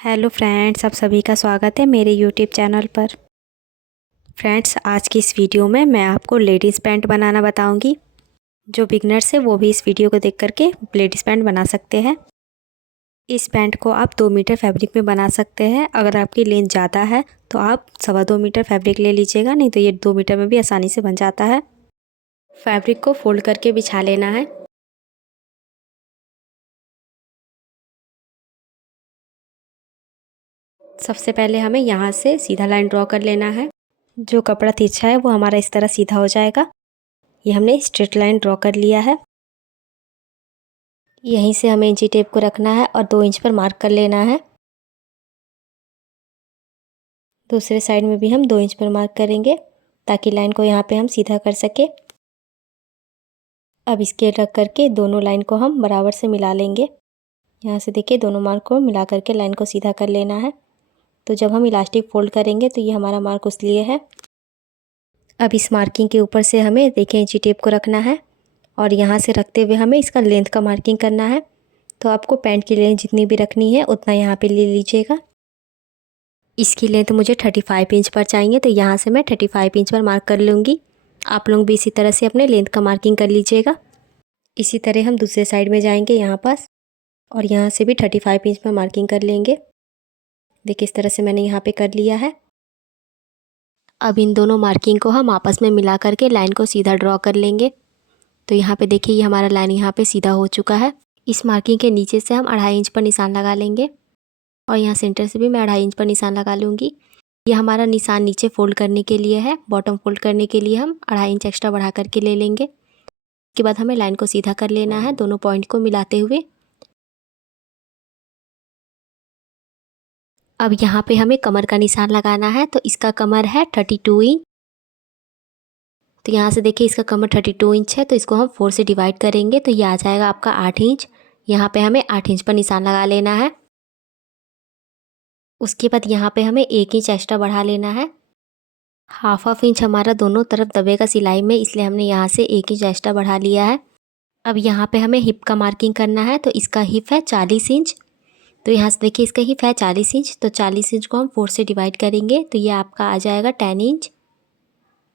Hello friends, आप सभी का स्वागत है मेरे यूट्यूब चैनल पर। फ्रेंड्स, आज की इस वीडियो में मैं आपको लेडीज़ पैंट बनाना बताऊंगी। जो बिगनर्स है वो भी इस वीडियो को देख करके लेडीज़ पैंट बना सकते हैं। इस पैंट को आप 2 मीटर फैब्रिक में बना सकते हैं। अगर आपकी लेंथ ज़्यादा है तो आप 2.25 मीटर फैब्रिक ले लीजिएगा, नहीं तो ये 2 मीटर में भी आसानी से बन जाता है। फैब्रिक को फोल्ड करके बिछा लेना है। सबसे पहले हमें यहाँ से सीधा लाइन ड्रॉ कर लेना है। जो कपड़ा तिरछा है वो हमारा इस तरह सीधा हो जाएगा। ये हमने स्ट्रेट लाइन ड्रॉ कर लिया है। यहीं से हमें इंची टेप को रखना है और 2 इंच पर मार्क कर लेना है। दूसरे साइड में भी हम 2 इंच पर मार्क करेंगे ताकि लाइन को यहाँ पे हम सीधा कर सके। अब स्केल रख करके दोनों लाइन को हम बराबर से मिला लेंगे। यहाँ से देखिए दोनों मार्क को मिला करके लाइन को सीधा कर लेना है। तो जब हम इलास्टिक फोल्ड करेंगे तो ये हमारा मार्क उस लिए है। अब इस मार्किंग के ऊपर से हमें देखिए इंची टेप को रखना है और यहाँ से रखते हुए हमें इसका लेंथ का मार्किंग करना है। तो आपको पैंट की लेंथ जितनी भी रखनी है उतना यहाँ पे ले लीजिएगा। इसकी लेंथ मुझे 35 इंच पर चाहिए, तो यहाँ से मैं 35 इंच पर मार्क कर लूँगी। आप लोग भी इसी तरह से अपने लेंथ का मार्किंग कर लीजिएगा। इसी तरह हम दूसरे साइड में जाएंगे यहाँ पास और यहाँ से भी 35 इंच पर मार्किंग कर लेंगे। देखिए इस तरह से मैंने यहाँ पे कर लिया है। अब इन दोनों मार्किंग को हम आपस में मिला करके लाइन को सीधा ड्रॉ कर लेंगे। तो यहाँ पे देखिए ये हमारा लाइन यहाँ पे सीधा हो चुका है। इस मार्किंग के नीचे से हम 2.5 इंच पर निशान लगा लेंगे और यहाँ सेंटर से भी मैं 2.5 इंच पर निशान लगा लूँगी। ये हमारा निशान नीचे फोल्ड करने के लिए है। बॉटम फोल्ड करने के लिए हम 2.5 इंच एक्स्ट्रा बढ़ा करके ले लेंगे। उसके बाद हमें लाइन को सीधा कर लेना है दोनों पॉइंट को मिलाते हुए। अब यहाँ पे हमें कमर का निशान लगाना है। तो इसका कमर है 32 इंच। तो यहाँ से देखिए इसका कमर 32 इंच है, तो इसको हम 4 से डिवाइड करेंगे तो ये आ जाएगा आपका 8 इंच। यहाँ पे हमें 8 इंच पर निशान लगा लेना है। उसके बाद यहाँ पे हमें 1 इंच एक्स्ट्रा बढ़ा लेना है। हाफ इंच हमारा दोनों तरफ दबेगा सिलाई में, इसलिए हमने यहाँ से 1 इंच एक्स्ट्रा बढ़ा लिया है। अब यहाँ पे हमें हिप का मार्किंग करना है। तो इसका हिप है 40 इंच। तो यहाँ से देखिए इसका हिप है 40 इंच। तो 40 इंच को हम 4 से डिवाइड करेंगे तो ये आपका आ जाएगा 10 इंच।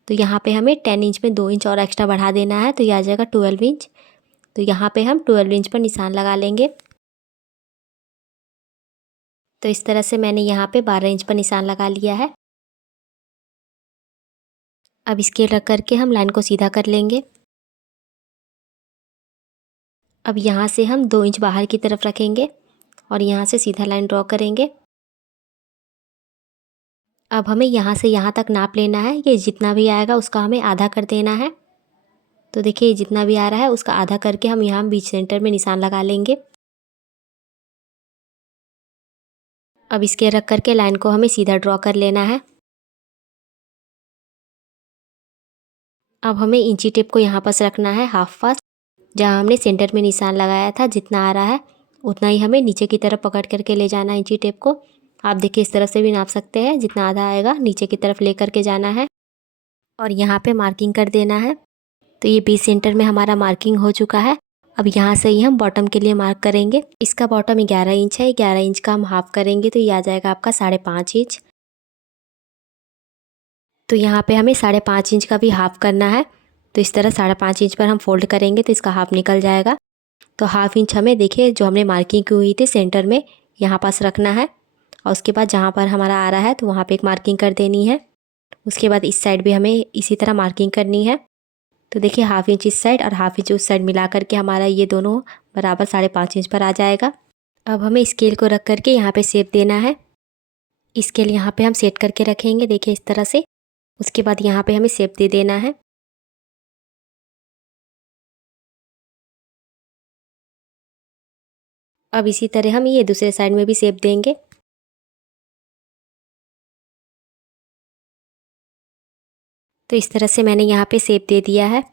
तो यहाँ पे हमें 10 इंच में 2 इंच और एक्स्ट्रा बढ़ा देना है, तो ये आ जाएगा 12 इंच। तो यहाँ पे हम 12 इंच पर निशान लगा लेंगे। तो इस तरह से मैंने यहाँ पे 12 इंच पर निशान लगा लिया है। अब स्केल रख करके हम लाइन को सीधा कर लेंगे। अब यहाँ से हम 2 इंच बाहर की तरफ रखेंगे और यहाँ से सीधा लाइन ड्रॉ करेंगे। अब हमें यहाँ से यहाँ तक नाप लेना है। ये जितना भी आएगा उसका हमें आधा कर देना है। तो देखिए जितना भी आ रहा है उसका आधा करके हम यहाँ बीच सेंटर में निशान लगा लेंगे। अब इसके रख करके लाइन को हमें सीधा ड्रॉ कर लेना है। अब हमें इंची टेप को यहाँ पास रखना है हाफ पास, जहाँ हमने सेंटर में निशान लगाया था। जितना आ रहा है उतना ही हमें नीचे की तरफ पकड़ करके ले जाना है इंची टेप को। आप देखिए इस तरफ से भी नाप सकते हैं। जितना आधा आएगा नीचे की तरफ ले करके जाना है और यहाँ पे मार्किंग कर देना है। तो ये बीच सेंटर में हमारा मार्किंग हो चुका है। अब यहाँ से ही हम बॉटम के लिए मार्क करेंगे। इसका बॉटम 11 इंच है। 11 इंच का हम हाफ करेंगे तो ये आ जाएगा आपका 5.5 इंच। तो यहाँ पे हमें 5.5 इंच का भी हाफ करना है। तो इस तरह 5.5 इंच पर हम फोल्ड करेंगे तो इसका हाफ निकल जाएगा। तो हाफ इंच हमें देखिए जो हमने मार्किंग की हुई थी सेंटर में यहाँ पास रखना है और उसके बाद जहाँ पर हमारा आ रहा है तो वहाँ पे एक मार्किंग कर देनी है। उसके बाद इस साइड भी हमें इसी तरह मार्किंग करनी है। तो देखिए हाफ इंच इस साइड और हाफ इंच उस साइड मिला करके हमारा ये दोनों बराबर 5.5 इंच पर आ जाएगा। अब हमें स्केल को रख करके यहाँ पे शेप देना है। स्केल यहाँ पे हम सेट करके रखेंगे देखिए इस तरह से। उसके बाद यहाँ पे हमें शेप दे देना है। अब इसी तरह हम ये दूसरे साइड में भी शेप देंगे। तो इस तरह से मैंने यहाँ पे शेप दे दिया है।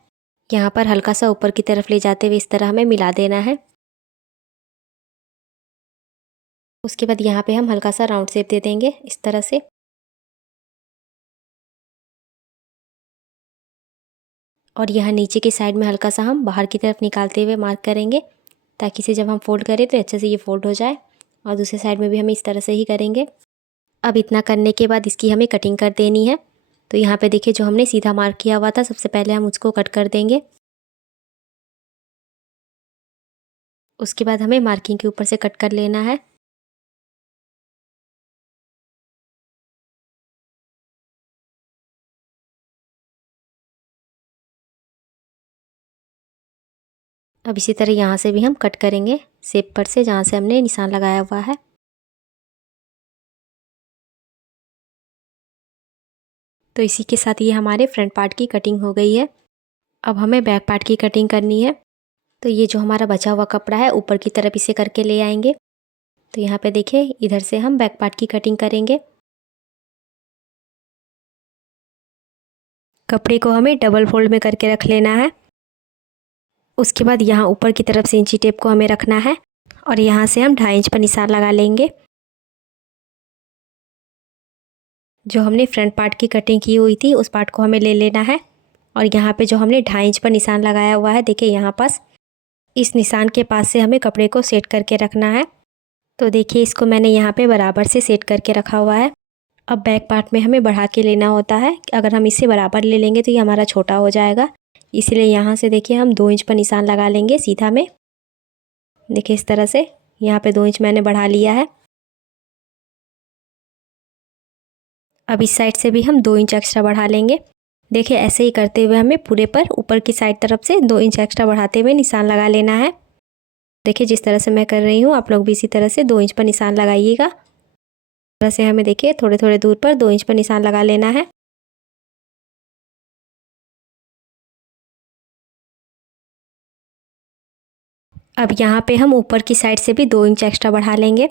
यहाँ पर हल्का सा ऊपर की तरफ ले जाते हुए इस तरह हमें मिला देना है। उसके बाद यहाँ पे हम हल्का सा राउंड शेप दे देंगे इस तरह से। और यहाँ नीचे की साइड में हल्का सा हम बाहर की तरफ निकालते हुए मार्क करेंगे ताकि इसे जब हम फोल्ड करें तो अच्छे से ये फोल्ड हो जाए। और दूसरे साइड में भी हम इस तरह से ही करेंगे। अब इतना करने के बाद इसकी हमें कटिंग कर देनी है। तो यहाँ पे देखिए जो हमने सीधा मार्क किया हुआ था सबसे पहले हम उसको कट कर देंगे। उसके बाद हमें मार्किंग के ऊपर से कट कर लेना है। अब इसी तरह यहाँ से भी हम कट करेंगे शेप पर से जहाँ से हमने निशान लगाया हुआ है। तो इसी के साथ ये हमारे फ्रंट पार्ट की कटिंग हो गई है। अब हमें बैक पार्ट की कटिंग करनी है। तो ये जो हमारा बचा हुआ कपड़ा है ऊपर की तरफ इसे करके ले आएंगे। तो यहाँ पे देखिए इधर से हम बैक पार्ट की कटिंग करेंगे। कपड़े को हमें डबल फोल्ड में करके रख लेना है। उसके बाद यहाँ ऊपर की तरफ से इंची टेप को हमें रखना है और यहाँ से हम 2.5 इंच पर निशान लगा लेंगे। जो हमने फ्रंट पार्ट की कटिंग की हुई थी उस पार्ट को हमें ले लेना है और यहाँ पे जो हमने 2.5 इंच पर निशान लगाया हुआ है देखिए यहाँ पास, इस निशान के पास से हमें कपड़े को सेट करके रखना है। तो देखिए इसको मैंने यहाँ पे बराबर से सेट करके रखा हुआ है। अब बैक पार्ट में हमें बढ़ा के लेना होता है। अगर हम इसे बराबर ले लेंगे तो ये हमारा छोटा हो जाएगा, इसलिए यहाँ से देखिए हम 2 इंच पर निशान लगा लेंगे सीधा में। देखिए इस तरह से यहाँ पे 2 इंच मैंने बढ़ा लिया है। अब इस साइड से भी हम 2 इंच एक्स्ट्रा बढ़ा लेंगे। देखिए ऐसे ही करते हुए हमें पूरे पर ऊपर की साइड तरफ से 2 इंच एक्स्ट्रा बढ़ाते हुए निशान लगा लेना है। देखिए जिस तरह से मैं कर रही हूँ आप लोग भी इसी तरह से 2 इंच पर निशान लगाइएगा। इस तरह से हमें देखिए थोड़े थोड़े दूर पर 2 इंच पर निशान लगा लेना है। अब यहाँ पे हम ऊपर की साइड से भी 2 इंच एक्स्ट्रा बढ़ा लेंगे।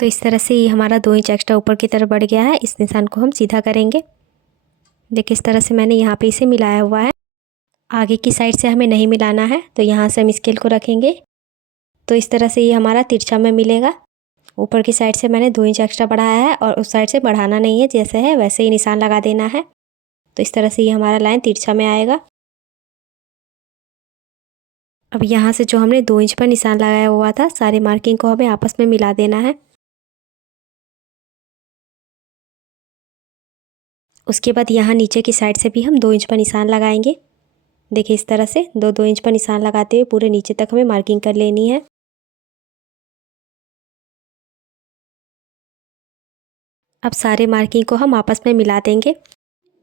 तो इस तरह से ये हमारा 2 इंच एक्स्ट्रा ऊपर की तरफ बढ़ गया है। इस निशान को हम सीधा करेंगे। देखिए इस तरह से मैंने यहाँ पे इसे मिलाया हुआ है। आगे की साइड से हमें नहीं मिलाना है, तो यहाँ से हम स्केल को रखेंगे। तो इस तरह से ये हमारा तिरछा में मिलेगा। ऊपर की साइड से मैंने 2 इंच एक्स्ट्रा बढ़ाया है और उस साइड से बढ़ाना नहीं है, जैसे है वैसे ही निशान लगा देना है। तो इस तरह से ये हमारा लाइन तिरछा में आएगा। अब यहाँ से जो हमने 2 इंच पर निशान लगाया हुआ था सारे मार्किंग को हमें आपस में मिला देना है। उसके बाद यहाँ नीचे की साइड से भी हम 2 इंच पर निशान लगाएंगे। देखिए इस तरह से 2-2 इंच पर निशान लगाते हुए पूरे नीचे तक हमें मार्किंग कर लेनी है। अब सारे मार्किंग को हम आपस में मिला देंगे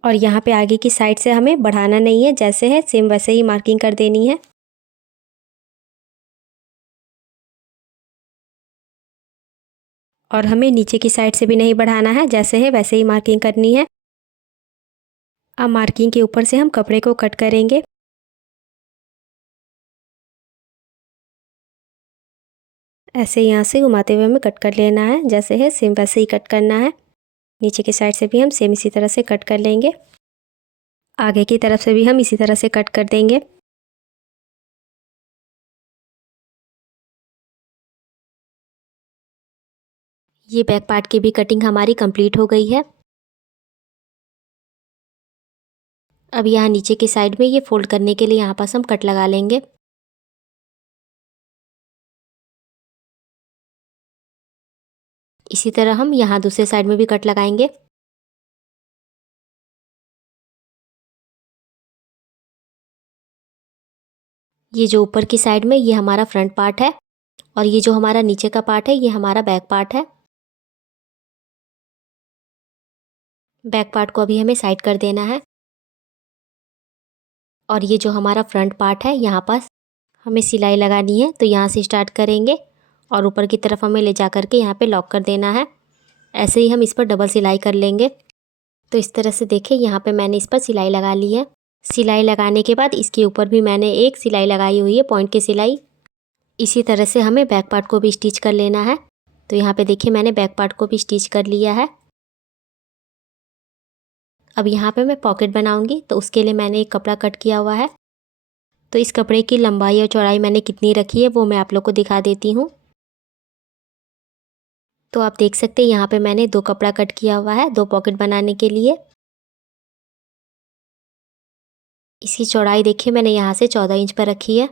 और यहाँ पे आगे की साइड से हमें बढ़ाना नहीं है, जैसे है सेम वैसे ही मार्किंग कर देनी है। और हमें नीचे की साइड से भी नहीं बढ़ाना है, जैसे है वैसे ही मार्किंग करनी है। अब मार्किंग के ऊपर से हम कपड़े को कट करेंगे। ऐसे यहाँ से घुमाते हुए हमें कट कर लेना है, जैसे है सेम वैसे ही कट करना है। नीचे की साइड से भी हम सेम इसी तरह से कट कर लेंगे। आगे की तरफ से भी हम इसी तरह से कट कर देंगे। ये बैक पार्ट की भी कटिंग हमारी कंप्लीट हो गई है। अब यहाँ नीचे की साइड में ये फोल्ड करने के लिए यहाँ पास हम कट लगा लेंगे। इसी तरह हम यहाँ दूसरे साइड में भी कट लगाएंगे। ये जो ऊपर की साइड में ये हमारा फ्रंट पार्ट है और ये जो हमारा नीचे का पार्ट है ये हमारा बैक पार्ट है। बैक पार्ट को अभी हमें साइड कर देना है। और ये जो हमारा फ्रंट पार्ट है यहाँ पास हमें सिलाई लगानी है, तो यहाँ से स्टार्ट करेंगे और ऊपर की तरफ हमें ले जा कर के यहाँ पे लॉक कर देना है। ऐसे ही हम इस पर डबल सिलाई कर लेंगे। तो इस तरह से देखिए यहाँ पे मैंने इस पर सिलाई लगा ली है। सिलाई लगाने के बाद इसके ऊपर भी मैंने एक सिलाई लगाई हुई है, पॉइंट की सिलाई। इसी तरह से हमें बैक पार्ट को भी स्टिच कर लेना है। तो यहाँ पे देखिए मैंने बैक पार्ट को भी स्टिच कर लिया है। अब यहाँ पे मैं पॉकेट बनाऊंगी, तो उसके लिए मैंने एक कपड़ा कट किया हुआ है। तो इस कपड़े की लंबाई और चौड़ाई मैंने कितनी रखी है वो मैं आप लोग को दिखा देती हूँ। तो आप देख सकते हैं यहाँ पे मैंने 2 कपड़ा कट किया हुआ है 2 पॉकेट बनाने के लिए। इसकी चौड़ाई देखिए मैंने यहाँ से 14 इंच पर रखी है।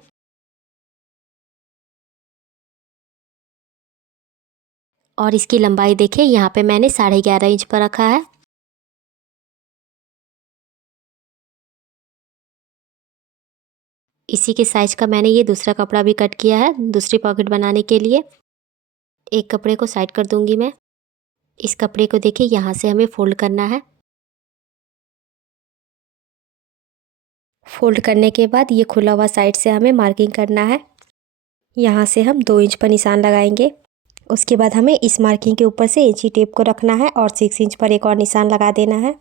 और इसकी लंबाई देखिए यहाँ पे मैंने 11.5 इंच पर रखा है। इसी के साइज का मैंने ये दूसरा कपड़ा भी कट किया है दूसरी पॉकेट बनाने के लिए। एक कपड़े को साइड कर दूंगी मैं। इस कपड़े को देखिए यहाँ से हमें फोल्ड करना है। फोल्ड करने के बाद ये खुला हुआ साइड से हमें मार्किंग करना है। यहाँ से हम 2 इंच पर निशान लगाएंगे। उसके बाद हमें इस मार्किंग के ऊपर से इंची टेप को रखना है और 6 इंच पर एक और निशान लगा देना है।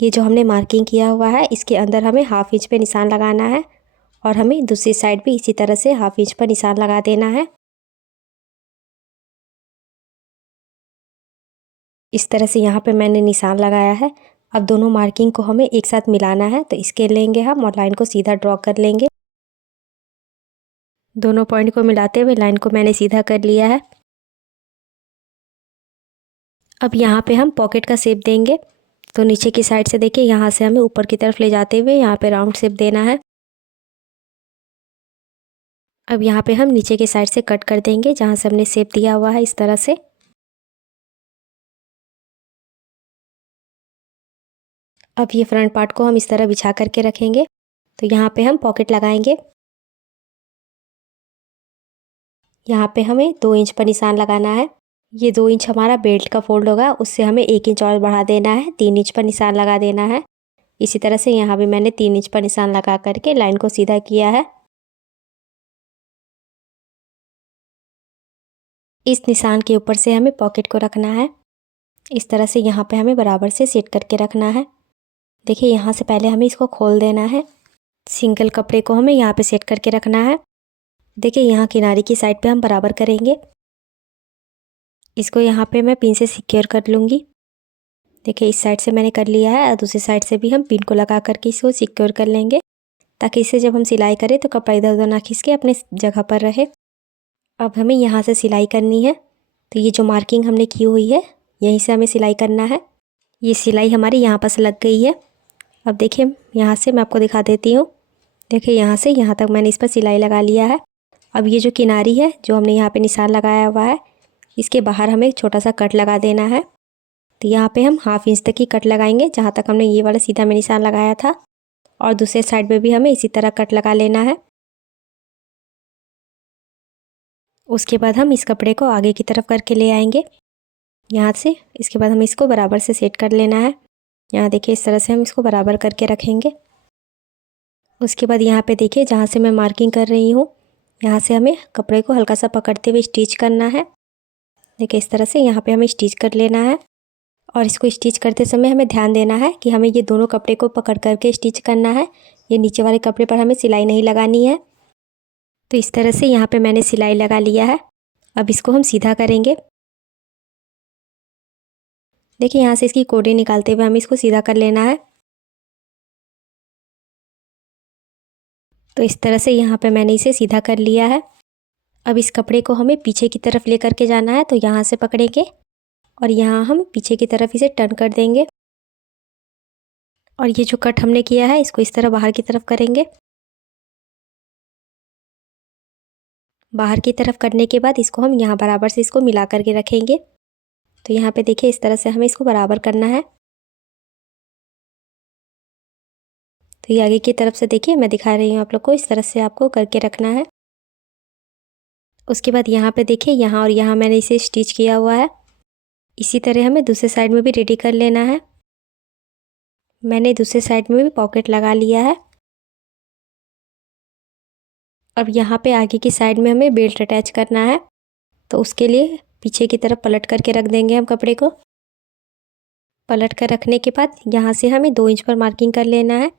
ये जो हमने मार्किंग किया हुआ है इसके अंदर हमें 1/2 इंच पे निशान लगाना है और हमें दूसरी साइड भी इसी तरह से 1/2 इंच पर निशान लगा देना है। इस तरह से यहाँ पे मैंने निशान लगाया है। अब दोनों मार्किंग को हमें एक साथ मिलाना है, तो इसके लेंगे हम और लाइन को सीधा ड्रॉ कर लेंगे। दोनों पॉइंट को मिलाते हुए लाइन को मैंने सीधा कर लिया है। अब यहाँ पे हम पॉकेट का शेप देंगे। तो नीचे की साइड से देखिए यहाँ से हमें ऊपर की तरफ ले जाते हुए यहाँ पे राउंड शेप देना है। अब यहाँ पे हम नीचे की साइड से कट कर देंगे जहाँ से हमने शेप दिया हुआ है, इस तरह से। अब ये फ्रंट पार्ट को हम इस तरह बिछा करके रखेंगे। तो यहाँ पे हम पॉकेट लगाएंगे। यहाँ पे हमें 2 इंच पर निशान लगाना है। ये 2 इंच हमारा बेल्ट का फोल्ड होगा, उससे हमें 1 इंच और बढ़ा देना है, 3 इंच पर निशान लगा देना है। इसी तरह से यहाँ भी मैंने 3 इंच पर निशान लगा करके लाइन को सीधा किया है। इस निशान के ऊपर से हमें पॉकेट को रखना है। इस तरह से यहाँ पे हमें बराबर से सेट करके रखना है। देखिए यहाँ से पहले हमें इसको खोल देना है। सिंगल कपड़े को हमें यहाँ पे सेट करके रखना है। देखिए यहाँ किनारे की साइड पे हम बराबर करेंगे। इसको यहाँ पे मैं पिन से सिक्योर कर लूँगी। देखिए इस साइड से मैंने कर लिया है और दूसरी साइड से भी हम पिन को लगा करके इसको सिक्योर कर लेंगे, ताकि इसे जब हम सिलाई करें तो कपड़ा इधर उधर ना खिसके, अपने जगह पर रहे। अब हमें यहाँ से सिलाई करनी है। तो ये जो मार्किंग हमने की हुई है यहीं से हमें सिलाई करना है। ये सिलाई हमारी यहाँ पर से लग गई है। अब देखिए यहाँ से मैं आपको दिखा देती हूँ। देखिए यहाँ से यहाँ तक मैंने इस पर सिलाई लगा लिया है। अब ये जो किनारी है जो हमने यहाँ पे निशान लगाया हुआ है, इसके बाहर हमें एक छोटा सा कट लगा देना है। तो यहाँ पे हम 1/2 इंच तक की कट लगाएंगे, जहाँ तक हमने ये वाला सीधा में निशान लगाया था। और दूसरे साइड पे भी हमें इसी तरह कट लगा लेना है। उसके बाद हम इस कपड़े को आगे की तरफ करके ले आएंगे यहाँ से। इसके बाद हमें इसको बराबर से सेट कर लेना है। यहाँ देखिए इस तरह से हम इसको बराबर करके रखेंगे। उसके बाद यहाँ पे देखिए जहाँ से मैं मार्किंग कर रही हूँ, यहाँ से हमें कपड़े को हल्का सा पकड़ते हुए स्टिच करना है। देखिए इस तरह से यहाँ पे हमें स्टिच कर लेना है। और इसको स्टिच करते समय हमें ध्यान देना है कि हमें ये दोनों कपड़े को पकड़ करके स्टिच करना है। ये नीचे वाले कपड़े पर हमें सिलाई नहीं लगानी है। तो इस तरह से यहाँ पे मैंने सिलाई लगा लिया है। अब इसको हम सीधा करेंगे। देखिए यहाँ से इसकी कोडी निकालते हुए हमें इसको सीधा कर लेना है। तो इस तरह से यहाँ पे मैंने इसे सीधा कर लिया है। अब इस कपड़े को हमें पीछे की तरफ लेकर के जाना है। तो यहाँ से पकड़ेंगे और यहाँ हम पीछे की तरफ इसे टर्न कर देंगे। और ये जो कट हमने किया है इसको इस तरह बाहर की तरफ करेंगे। बाहर की तरफ करने के बाद इसको हम यहाँ बराबर से इसको मिला करके रखेंगे। तो यहाँ पे देखिए इस तरह से हमें इसको बराबर करना है। तो ये आगे की तरफ से देखिए मैं दिखा रही हूँ आप लोग को, इस तरह से आपको करके रखना है। उसके बाद यहाँ पे देखिए यहाँ और यहाँ मैंने इसे स्टिच किया हुआ है। इसी तरह हमें दूसरे साइड में भी रेडी कर लेना है। मैंने दूसरे साइड में भी पॉकेट लगा लिया है। अब यहाँ पे आगे की साइड में हमें बेल्ट अटैच करना है। तो उसके लिए पीछे की तरफ पलट करके रख देंगे हम कपड़े को। पलट कर रखने के बाद यहाँ से हमें 2 इंच पर मार्किंग कर लेना है,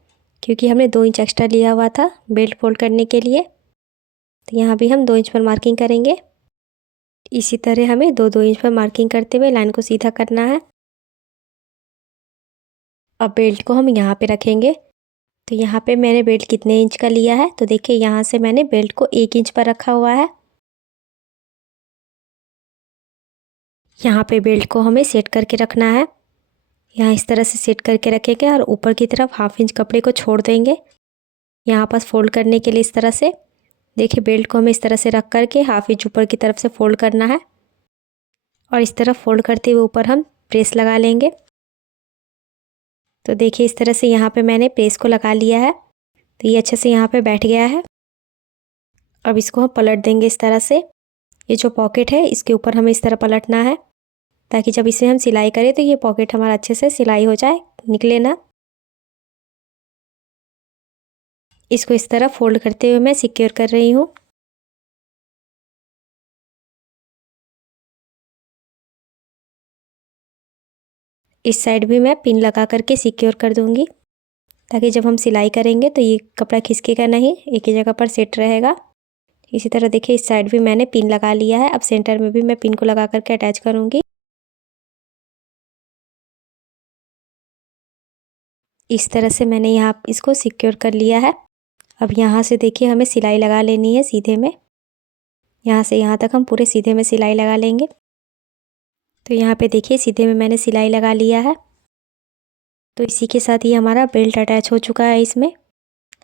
क्योंकि हमने 2 इंच एक्स्ट्रा लिया हुआ था बेल्ट फोल्ड करने के लिए। तो यहाँ भी हम 2 इंच पर मार्किंग करेंगे। इसी तरह हमें 2-2 इंच पर मार्किंग करते हुए लाइन को सीधा करना है। अब बेल्ट को हम यहाँ पे रखेंगे। तो यहाँ पे मैंने बेल्ट कितने इंच का लिया है, तो देखिए यहाँ से मैंने बेल्ट को 1 इंच पर रखा हुआ है। यहाँ पे बेल्ट को हमें सेट करके रखना है। यहाँ इस तरह से सेट करके रखेंगे और ऊपर की तरफ 1/2 इंच कपड़े को छोड़ देंगे यहाँ पास फोल्ड करने के लिए, इस तरह से। देखिए बेल्ट को हमें इस तरह से रख करके हाफ इंच ऊपर की तरफ से फोल्ड करना है और इस तरफ फोल्ड करते हुए ऊपर हम प्रेस लगा लेंगे। तो देखिए इस तरह से यहाँ पे मैंने प्रेस को लगा लिया है, तो ये अच्छे से यहाँ पे बैठ गया है। अब इसको हम पलट देंगे इस तरह से। ये जो पॉकेट है इसके ऊपर हमें इस तरह पलटना है ताकि जब इसे हम सिलाई करें तो ये पॉकेट हमारा अच्छे से सिलाई हो जाए, निकले ना। इसको इस तरह फोल्ड करते हुए मैं सिक्योर कर रही हूँ। इस साइड भी मैं पिन लगा करके सिक्योर कर दूंगी ताकि जब हम सिलाई करेंगे तो ये कपड़ा खिसकेगा नहीं, एक ही जगह पर सेट रहेगा। इसी तरह देखिए इस साइड भी मैंने पिन लगा लिया है। अब सेंटर में भी मैं पिन को लगा करके अटैच करूंगी। इस तरह से मैंने यहाँ इसको सिक्योर कर लिया है। अब यहाँ से देखिए हमें सिलाई लगा लेनी है सीधे में। यहाँ से यहाँ तक हम पूरे सीधे में सिलाई लगा लेंगे। तो यहाँ पे देखिए सीधे में मैंने सिलाई लगा लिया है। तो इसी के साथ ही हमारा बेल्ट अटैच हो चुका है इसमें।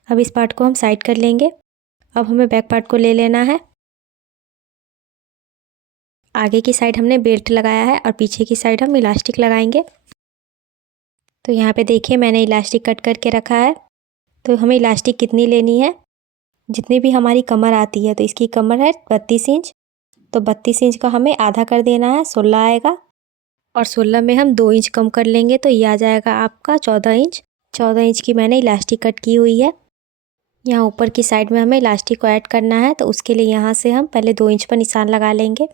अब इस पार्ट को हम साइड कर लेंगे। अब हमें बैक पार्ट को ले लेना है। आगे की साइड हमने बेल्ट लगाया है और पीछे की साइड हम इलास्टिक लगाएंगे। तो यहाँ पे देखिए मैंने इलास्टिक कट करके रखा है। तो हमें इलास्टिक कितनी लेनी है, जितनी भी हमारी कमर आती है, तो इसकी कमर है 32 इंच, तो 32 इंच का हमें आधा कर देना है, 16 आएगा। और 16 में हम 2 इंच कम कर लेंगे तो ये आ जाएगा आपका 14 इंच। 14 इंच की मैंने इलास्टिक कट की हुई है। यहाँ ऊपर की साइड में हमें इलास्टिक को ऐड करना है, तो उसके लिए यहाँ से हम पहले 2 इंच पर निशान लगा लेंगे।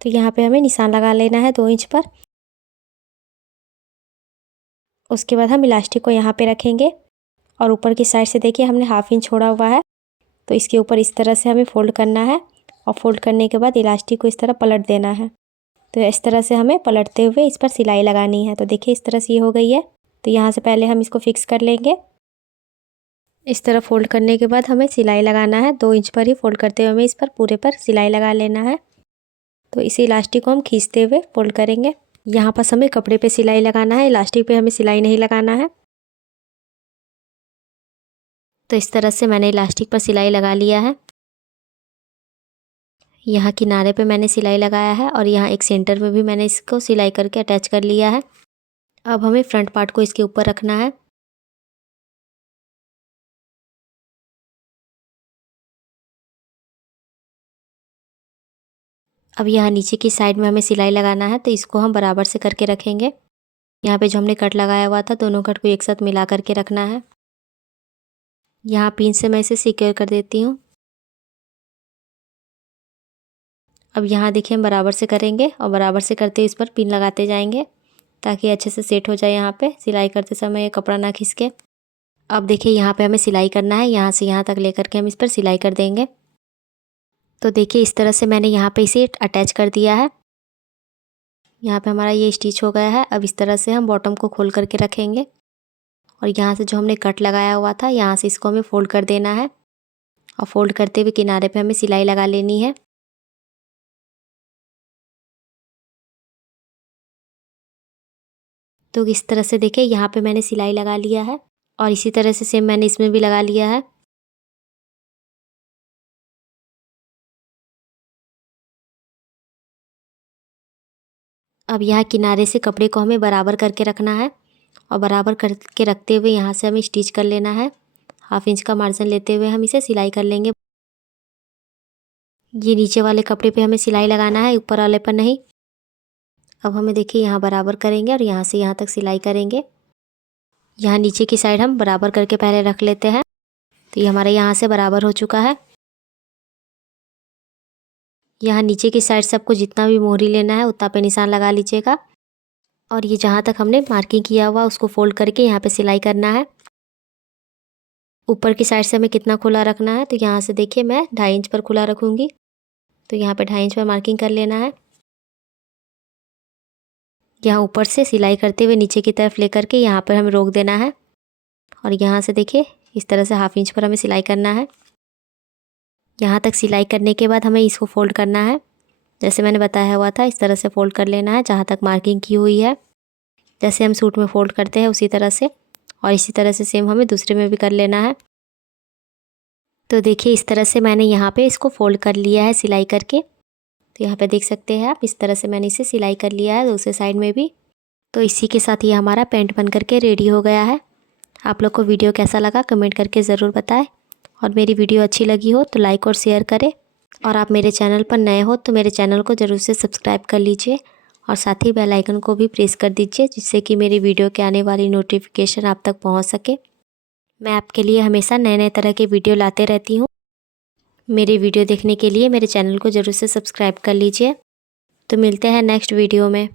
तो यहाँ पे हमें निशान लगा लेना है 2 इंच पर। उसके बाद हम इलास्टिक को यहाँ पे रखेंगे और ऊपर की साइड से देखिए हमने हाफ इंच छोड़ा हुआ है, तो इसके ऊपर इस तरह से हमें फोल्ड करना है और फोल्ड करने के बाद इलास्टिक को इस तरह पलट देना है। तो इस तरह से हमें पलटते हुए इस पर सिलाई लगानी है। तो देखिए इस तरह से ये हो गई है। तो यहाँ से पहले हम इसको फिक्स कर लेंगे। इस तरह फोल्ड करने के बाद हमें सिलाई लगाना है। 2 इंच पर ही फोल्ड करते हुए हमें इस पर पूरे पर सिलाई लगा लेना है। तो इसी इलास्टिक को हम खींचते हुए फोल्ड करेंगे। यहाँ पर हमें कपड़े पे सिलाई लगाना है, इलास्टिक पे हमें सिलाई नहीं लगाना है। तो इस तरह से मैंने इलास्टिक पर सिलाई लगा लिया है। यहाँ किनारे पे मैंने सिलाई लगाया है और यहाँ एक सेंटर में भी मैंने इसको सिलाई करके अटैच कर लिया है। अब हमें फ्रंट पार्ट को इसके ऊपर रखना है। अब यहाँ नीचे की साइड में हमें सिलाई लगाना है, तो इसको हम बराबर से करके रखेंगे। यहाँ पे जो हमने कट लगाया हुआ था दोनों कट को एक साथ मिला करके रखना है। यहाँ पिन से मैं इसे सिक्योर कर देती हूँ। अब यहाँ देखिए हम बराबर से करेंगे और बराबर से करते इस पर पिन लगाते जाएंगे ताकि अच्छे से सेट हो जाए। यहाँ पे सिलाई करते समय ये कपड़ा ना खिसके। अब देखिए यहाँ पे हमें सिलाई करना है, यहाँ से यहाँ तक लेकर के हम इस पर सिलाई कर देंगे। तो देखिए इस तरह से मैंने यहाँ पे इसे अटैच कर दिया है। यहाँ पे हमारा ये स्टिच हो गया है। अब इस तरह से हम बॉटम को खोल करके रखेंगे और यहाँ से जो हमने कट लगाया हुआ था यहाँ से इसको हमें फोल्ड कर देना है और फोल्ड करते हुए किनारे पे हमें सिलाई लगा लेनी है। तो इस तरह से देखिए यहाँ पे मैंने सिलाई लगा लिया है और इसी तरह से सेम मैंने इसमें भी लगा लिया है। अब यहाँ किनारे से कपड़े को हमें बराबर करके रखना है और बराबर करके रखते हुए यहाँ से हमें स्टिच कर लेना है। हाफ इंच का मार्जिन लेते हुए हम इसे सिलाई कर लेंगे। ये नीचे वाले कपड़े पे हमें सिलाई लगाना है, ऊपर वाले पर नहीं। अब हमें देखिए यहाँ बराबर करेंगे और यहाँ से यहाँ तक सिलाई करेंगे। यहाँ नीचे की साइड हम बराबर करके पहले रख लेते हैं। तो ये हमारे यहाँ से बराबर हो चुका है। यहाँ नीचे की साइड से आपको जितना भी मोहरी लेना है उतना पे निशान लगा लीजिएगा और ये जहाँ तक हमने मार्किंग किया हुआ उसको फोल्ड करके यहाँ पे सिलाई करना है। ऊपर की साइड से हमें कितना खुला रखना है, तो यहाँ से देखिए मैं 2.5 इंच पर खुला रखूँगी। तो यहाँ पे 2.5 इंच पर मार्किंग कर लेना है। यहाँ ऊपर से सिलाई करते हुए नीचे की तरफ लेकर के यहाँ पर हमें रोक देना है और यहाँ से देखिए इस तरह से हाफ इंच पर हमें सिलाई करना है। यहाँ तक सिलाई करने के बाद हमें इसको फोल्ड करना है। जैसे मैंने बताया हुआ था इस तरह से फोल्ड कर लेना है जहाँ तक मार्किंग की हुई है, जैसे हम सूट में फोल्ड करते हैं उसी तरह से। और इसी तरह से सेम हमें दूसरे में भी कर लेना है। तो देखिए इस तरह से मैंने यहाँ पे इसको फोल्ड कर लिया है सिलाई करके। तो यहाँ पे देख सकते हैं आप, इस तरह से मैंने इसे सिलाई कर लिया है दूसरे साइड में भी। तो इसी के साथ ये हमारा पैंट बन करके रेडी हो गया है। आप लोग को वीडियो कैसा लगा कमेंट करके ज़रूर बताएं, और मेरी वीडियो अच्छी लगी हो तो लाइक और शेयर करें, और आप मेरे चैनल पर नए हो तो मेरे चैनल को ज़रूर से सब्सक्राइब कर लीजिए, और साथ ही बेल आइकन को भी प्रेस कर दीजिए, जिससे कि मेरी वीडियो के आने वाली नोटिफिकेशन आप तक पहुंच सके। मैं आपके लिए हमेशा नए नए तरह के वीडियो लाते रहती हूँ। मेरी वीडियो देखने के लिए मेरे चैनल को ज़रूर से सब्सक्राइब कर लीजिए। तो मिलते हैं नेक्स्ट वीडियो में।